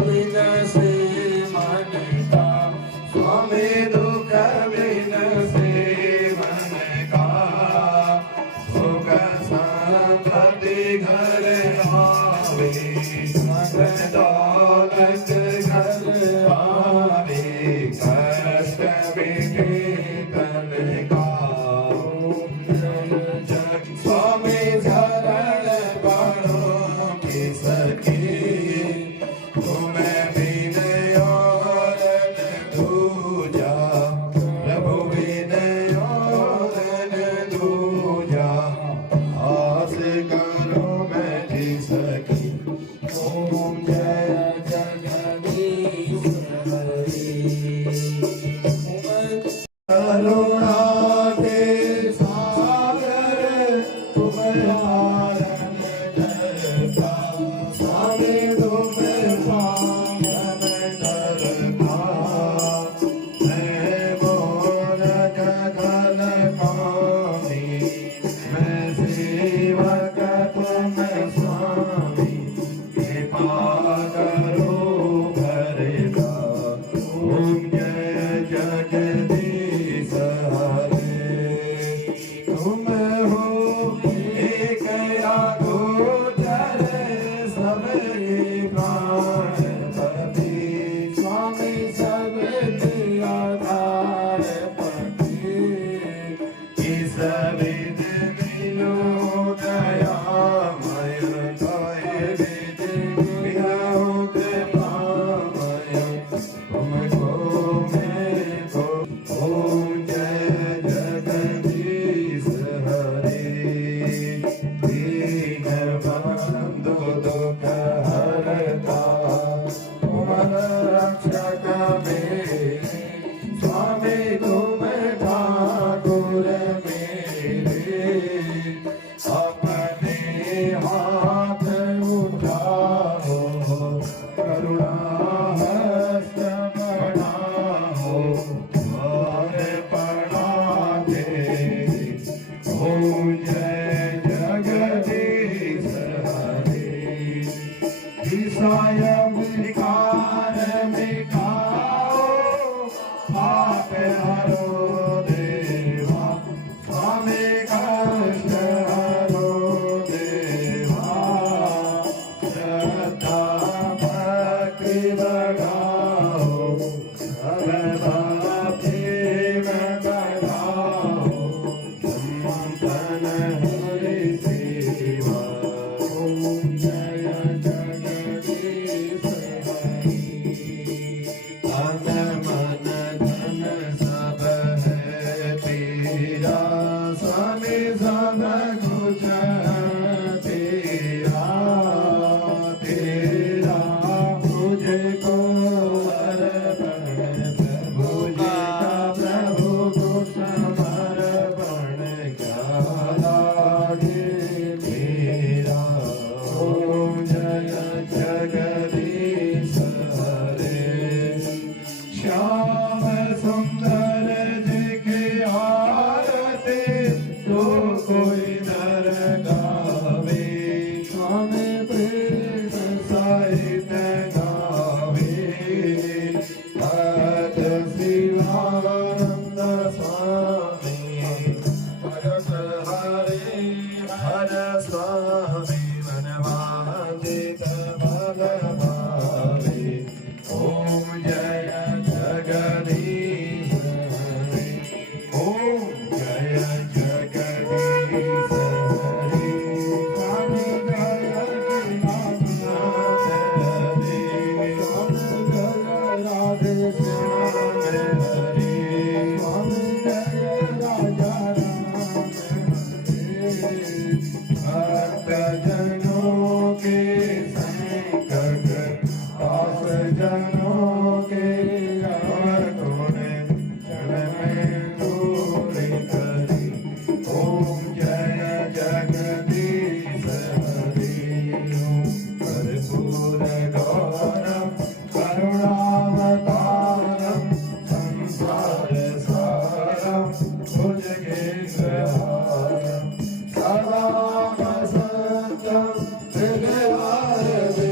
विनसे मन का, स्वामी दुख विनसे मन का, सुख संपत्ति घर आवे, धन दौलत घर आवे, कष्ट मिटे तन का। स्वामी शरण बनो की सखी, तुम्हें विनय और दूजा, प्रभु विनय और दूजा, आस करो मैं की सखी। ओम जय जगदीश हरि। करुणा के सागर तुम्हारन करता, स्वामी तुम पावन करता, मैं मोर गगन पानी, मैं सेवक तुम स्वामी, कृपा करो भरता। ओम जय जगदीश हरे। तुम हो एक गोचर सबके प्राणपति, स्वामी सबके आधारपति, इस विध बिनु दयामय, तोय विध बिनु कृपामय, तुमको मेरे ओम जय जगदीश हरे। दीन बंधु दुख हरता, तुम रक्षक मेरे, स्वामी तुम ठाकुर मेरे, अपने हाथ उठाओ, करुणा हस्त बढ़ाओ, और पढ़ा दे। ओम जय जगदीश हरे। ईसाय विकार मिटाओ, पाप हरो देवा, स्वामी कष्ट हरो देवा, श्रद्धा भक्ति बढ़ाओ, सर्वदा प्रेम बढ़ाओ, संतन हरि सेवा। ओम जय जगदीश हरि। तन मन धन सब है तेरा, स्वामी सब कुछ है तेरा, तेरा मुझको अर्पण, प्रभु जी का प्रभु को समर्पण, क्या लागे मेरा। ओम जय जगदीश हरे। श्याम सुंदर जी की आरती, तो कोई नर गावे, स्वामी प्रेम सहित गावे, भक्त शिवानंद स्वामी, भगत हरे हर स्वामी, मनवांछित फल पावे। ओम जय जगदीश हरे। ओम जय जगदीश हरे। स्वामी जय नाथ हरे, स्वामी जय राधे श्याम हरे, स्वामी जय राजा राम हरे। भक्त जनों के संकट, दास जनों के हर गुण, क्षण में दूर करी। ओम जय जगदीश हरि। कर्पूर गौरम करुणावतारम, संसार सारम भुजगेन्द्रहारम, सदा वसंतम हृदयारविंदे।